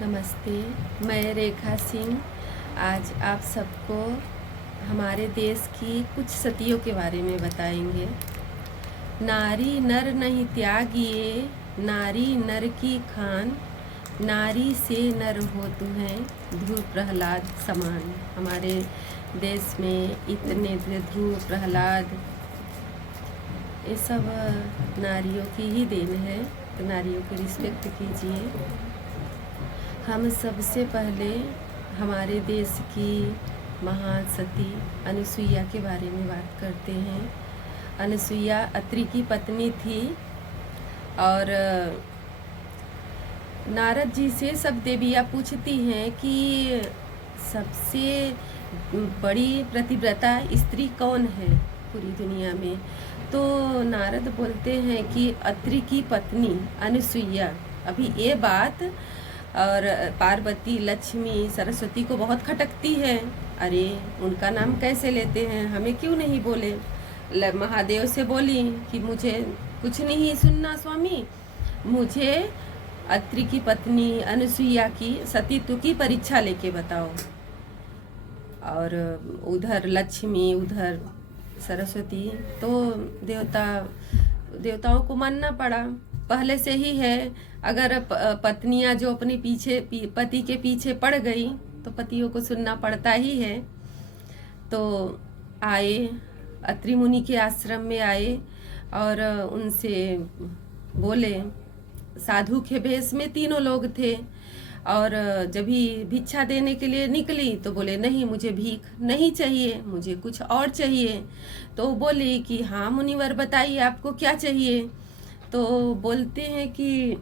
नमस्ते। मैं रेखा सिंह आज आप सबको हमारे देश की कुछ सतियों के बारे में बताएंगे। नारी नर नहीं त्यागिए, नारी नर की खान, नारी से नर हो तुम्हें ध्रुव प्रहलाद समान। हमारे देश में इतने ध्रुव प्रहलाद ये सब नारियों की ही देन है, तो नारियों की रिस्पेक्ट कीजिए। हम सबसे पहले हमारे देश की महान सती अनुसुईया के बारे में बात करते हैं। अनुसुईया अत्रि की पत्नी थी और नारद जी से सब देवियाँ पूछती हैं कि सबसे बड़ी प्रतिव्रता स्त्री कौन है पूरी दुनिया में। तो नारद बोलते हैं कि अत्रि की पत्नी अनुसुईया। अभी ये बात और पार्वती, लक्ष्मी, सरस्वती को बहुत खटकती है। अरे उनका नाम कैसे लेते हैं, हमें क्यों नहीं बोले। महादेव से बोली कि मुझे कुछ नहीं सुनना स्वामी, मुझे अत्रि की पत्नी अनुसुईया की सतीत्व की परीक्षा लेके बताओ। और उधर लक्ष्मी, उधर सरस्वती, तो देवताओं को मानना पड़ा। पहले से ही है, अगर पत्नियां जो अपने पति के पीछे पड़ गई तो पतियों को सुनना पड़ता ही है। तो आए, अत्रि मुनि के आश्रम में आए और उनसे बोले। साधु के भेष में तीनों लोग थे और जब भी भिक्षा देने के लिए निकली तो बोले नहीं, मुझे भीख नहीं चाहिए, मुझे कुछ और चाहिए। तो बोली कि हाँ मुनिवर बताइए आपको क्या चाहिए। तो बोलते हैं कि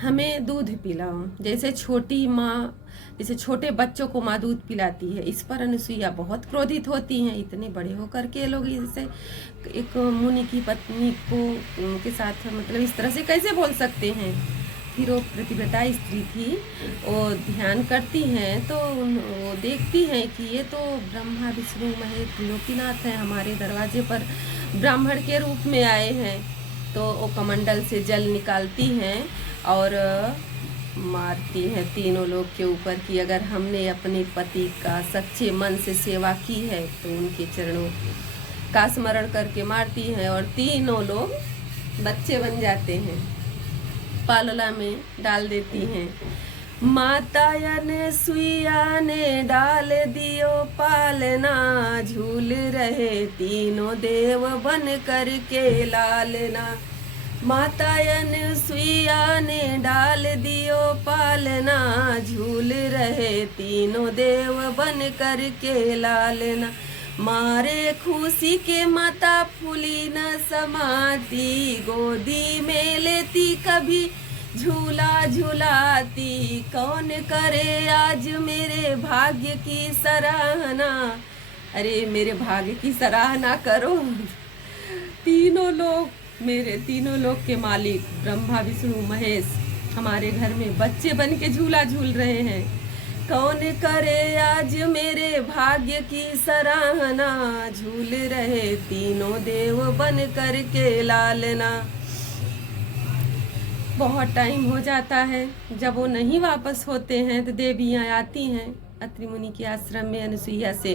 हमें दूध पिलाओ, जैसे छोटी माँ, जैसे छोटे बच्चों को माँ दूध पिलाती है। इस पर अनुसुईया बहुत क्रोधित होती हैं। इतने बड़े होकर के लोग इसे एक मुनि की पत्नी को के साथ मतलब इस तरह से कैसे बोल सकते हैं। फिर वो प्रतिव्रता स्त्री थी, वो ध्यान करती हैं तो वो देखती हैं कि ये तो ब्रह्मा विष्णु महेश त्रिलोकीनाथ हैं, हमारे दरवाजे पर ब्राह्मण के रूप में आए हैं। तो वो कमंडल से जल निकालती हैं और मारती हैं तीनों लोग के ऊपर कि अगर हमने अपने पति का सच्चे मन से सेवा की है तो उनके चरणों का स्मरण करके मारती हैं और तीनों लोग बच्चे बन जाते हैं, पालला में डाल देती हैं। माता अनुसुईया ने डाल दियो पालना, झूल रहे तीनों देव बन करके लालना। माता अनुसुईया ने डाल दियो पालना, झूल रहे तीनों देव बन करके लालना। मारे खुशी के माता फूली न समाती, गोदी में लेती कभी झूला झूलाती। कौन करे आज मेरे भाग्य की सराहना, अरे मेरे भाग्य की सराहना करो। तीनों लोग, मेरे तीनों लोग के मालिक ब्रह्मा विष्णु महेश हमारे घर में बच्चे बन के झूला झूल रहे हैं। कौन करे आज मेरे भाग्य की सराहना, झूल रहे तीनों देव बन करके लालना। बहुत टाइम हो जाता है, जब वो नहीं वापस होते हैं तो देवियाँ आती हैं अत्रि मुनि के आश्रम में, अनुसुईया से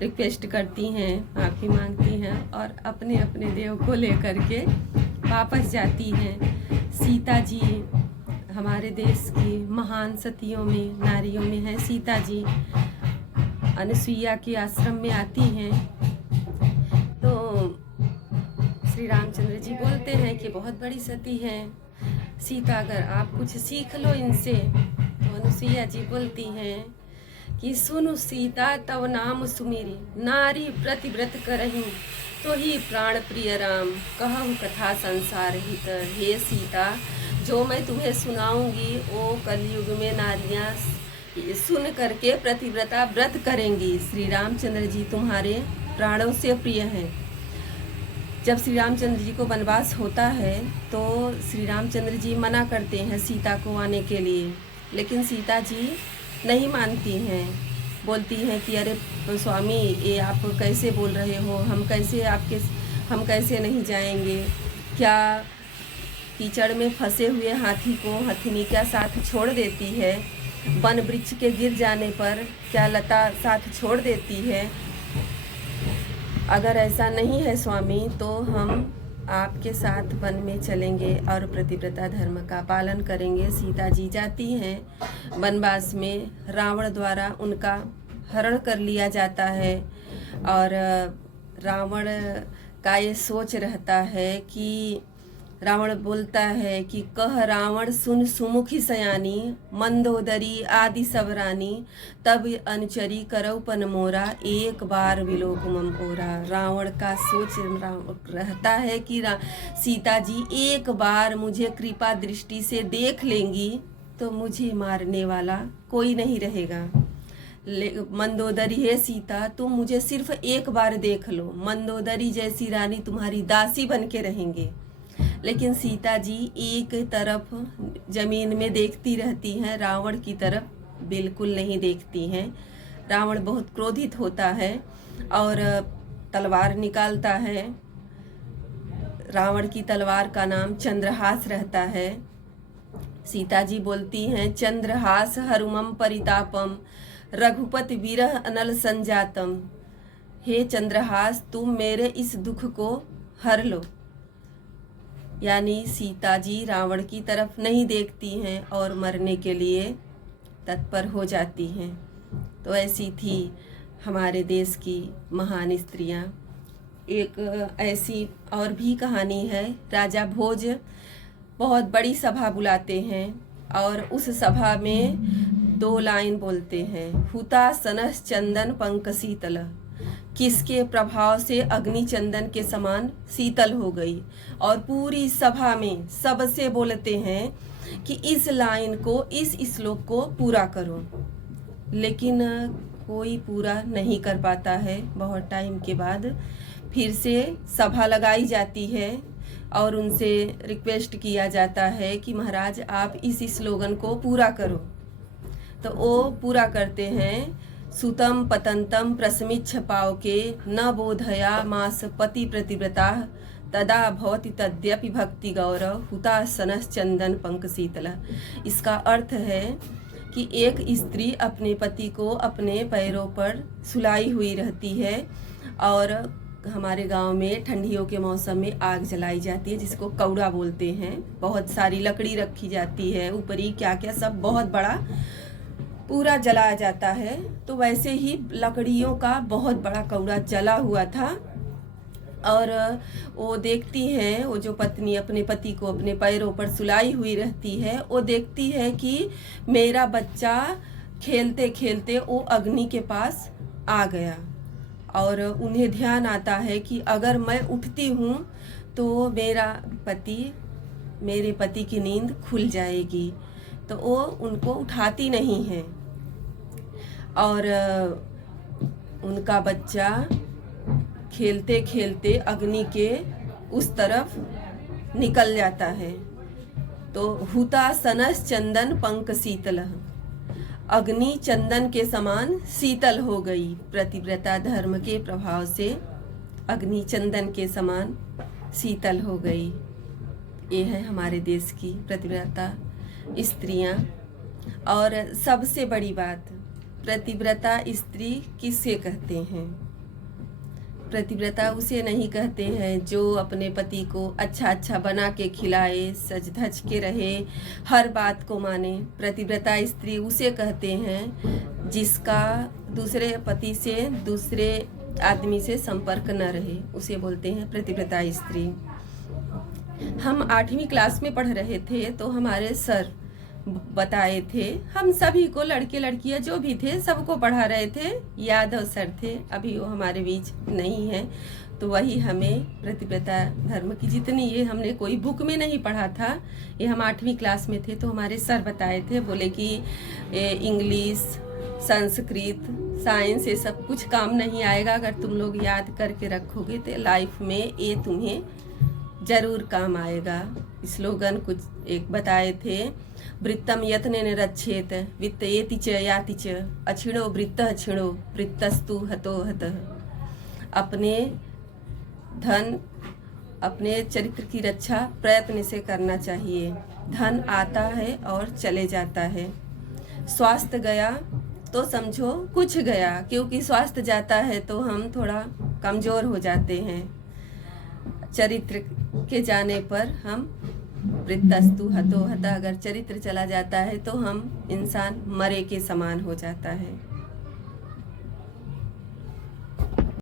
रिक्वेस्ट करती हैं, माफ़ी मांगती हैं और अपने अपने देव को लेकर के वापस जाती हैं। सीता जी हमारे देश की महान सतियों में, नारियों में है सीता जी। अनुसुईया के आश्रम में आती हैं तो श्री रामचंद्र जी बोलते हैं कि बहुत बड़ी सती हैं सीता, अगर आप कुछ सीख लो इनसे। तो अनुसुईया जी बोलती हैं कि सुनु सीता तव नाम सुमेरी, नारी प्रतिव्रत करही, तो ही प्राण प्रिय राम, कहूँ कथा संसार हित। हे सीता, जो मैं तुम्हें सुनाऊंगी वो कलयुग में नारियां सुन करके प्रतिव्रता व्रत करेंगी। श्री रामचंद्र जी तुम्हारे प्राणों से प्रिय हैं। जब श्री रामचंद्र जी को वनवास होता है तो श्री रामचंद्र जी मना करते हैं सीता को आने के लिए, लेकिन सीता जी नहीं मानती हैं। बोलती हैं कि अरे स्वामी, ये आप कैसे बोल रहे हो, हम कैसे नहीं जाएंगे, क्या कीचड़ में फंसे हुए हाथी को हथिनी क्या साथ छोड़ देती है? वन वृक्ष के गिर जाने पर क्या लता साथ छोड़ देती है? अगर ऐसा नहीं है स्वामी, तो हम आपके साथ वन में चलेंगे और प्रतिव्रता धर्म का पालन करेंगे। सीता जी जाती हैं वनवास में, रावण द्वारा उनका हरण कर लिया जाता है और रावण का ये सोच रहता है कि रावण बोलता है कि कह रावण सुन सुमुखी सयानी, मंदोदरी आदि सब रानी, तब अनुचरी करौ पन मोरा, एक बार विलोक मम ओरा। रावण का सोच रहता है कि सीता जी एक बार मुझे कृपा दृष्टि से देख लेंगी तो मुझे मारने वाला कोई नहीं रहेगा। मंदोदरी है सीता, तुम मुझे सिर्फ एक बार देख लो, मंदोदरी जैसी रानी तुम्हारी दासी बन के रहेंगे। लेकिन सीता जी एक तरफ जमीन में देखती रहती हैं, रावण की तरफ बिल्कुल नहीं देखती हैं। रावण बहुत क्रोधित होता है और तलवार निकालता है। रावण की तलवार का नाम चंद्रहास रहता है। सीता जी बोलती हैं, चंद्रहास हरुमम परितापम, रघुपति विरह अनल संजातम। हे चंद्रहास, तुम मेरे इस दुख को हर लो। यानी सीता जी रावण की तरफ नहीं देखती हैं और मरने के लिए तत्पर हो जाती हैं। तो ऐसी थी हमारे देश की महान स्त्रियां। एक ऐसी और भी कहानी है। राजा भोज बहुत बड़ी सभा बुलाते हैं और उस सभा में 2 लाइन बोलते हैं, हुता सनस चंदन पंक शीतल, किसके प्रभाव से अग्नि चंदन के समान शीतल हो गई। और पूरी सभा में सबसे बोलते हैं कि इस लाइन को, इस श्लोक को पूरा करो। लेकिन कोई पूरा नहीं कर पाता है। बहुत टाइम के बाद फिर से सभा लगाई जाती है और उनसे रिक्वेस्ट किया जाता है कि महाराज आप इस स्लोगन को पूरा करो। तो वो पूरा करते हैं, सुतम पतंतम प्रस्मिच्छ पावके, न बोधया मास पति प्रतिव्रता, तदा भवति तद्यपि भक्ति गौरव, हुता सनस चंदन पंक शीतला। इसका अर्थ है कि एक स्त्री अपने पति को अपने पैरों पर सुलाई हुई रहती है और हमारे गांव में ठंडियों के मौसम में आग जलाई जाती है जिसको कौड़ा बोलते हैं। बहुत सारी लकड़ी रखी जाती है, ऊपरी क्या क्या सब बहुत बड़ा पूरा जलाया जाता है। तो वैसे ही लकड़ियों का बहुत बड़ा कौड़ा जला हुआ था और वो देखती हैं, वो जो पत्नी अपने पति को अपने पैरों पर सुलाई हुई रहती है, वो देखती है कि मेरा बच्चा खेलते खेलते वो अग्नि के पास आ गया और उन्हें ध्यान आता है कि अगर मैं उठती हूँ तो मेरे पति की नींद खुल जाएगी। तो वो उनको उठाती नहीं है और उनका बच्चा खेलते खेलते अग्नि के उस तरफ निकल जाता है। तो हुता सनस चंदन पंक शीतल, अग्नि चंदन के समान शीतल हो गई। प्रतिव्रता धर्म के प्रभाव से अग्नि चंदन के समान शीतल हो गई। ये है हमारे देश की प्रतिव्रता स्त्रियां। और सबसे बड़ी बात, प्रतिव्रता स्त्री किसे कहते हैं? प्रतिव्रता उसे नहीं कहते हैं जो अपने पति को अच्छा बना के खिलाए, सज धज के रहे, हर बात को माने। प्रतिव्रता स्त्री उसे कहते हैं जिसका दूसरे पति से, दूसरे आदमी से संपर्क न रहे, उसे बोलते हैं प्रतिव्रता स्त्री। हम 8वीं क्लास में पढ़ रहे थे तो हमारे सर बताए थे, हम सभी को, लड़के लड़कियां जो भी थे सबको पढ़ा रहे थे। यादव सर थे, अभी वो हमारे बीच नहीं है। तो वही हमें प्रतिव्रता धर्म की जितनी, ये हमने कोई बुक में नहीं पढ़ा था, ये हम 8वीं क्लास में थे तो हमारे सर बताए थे। बोले कि इंग्लिश, संस्कृत, साइंस ये सब कुछ काम नहीं आएगा, अगर तुम लोग याद करके रखोगे तो लाइफ में ये तुम्हें जरूर काम आएगा। स्लोगन कुछ एक बताए थे, वृत्तम यत्नेन रक्षेत वित्तयेति च याति च, अछिणो वृत्तः छिणो वृत्तस्तु हतो हतः। अपने धन अपने चरित्र की रक्षा प्रयत्न से करना चाहिए। धन आता है और चले जाता है, स्वास्थ्य गया तो समझो कुछ गया, क्योंकि स्वास्थ्य जाता है तो हम थोड़ा कमज़ोर हो जाते हैं। चरित्र के जाने पर हम वृत्तस्तु हतो हता, अगर चरित्र चला जाता है तो हम इंसान मरे के समान हो जाता है।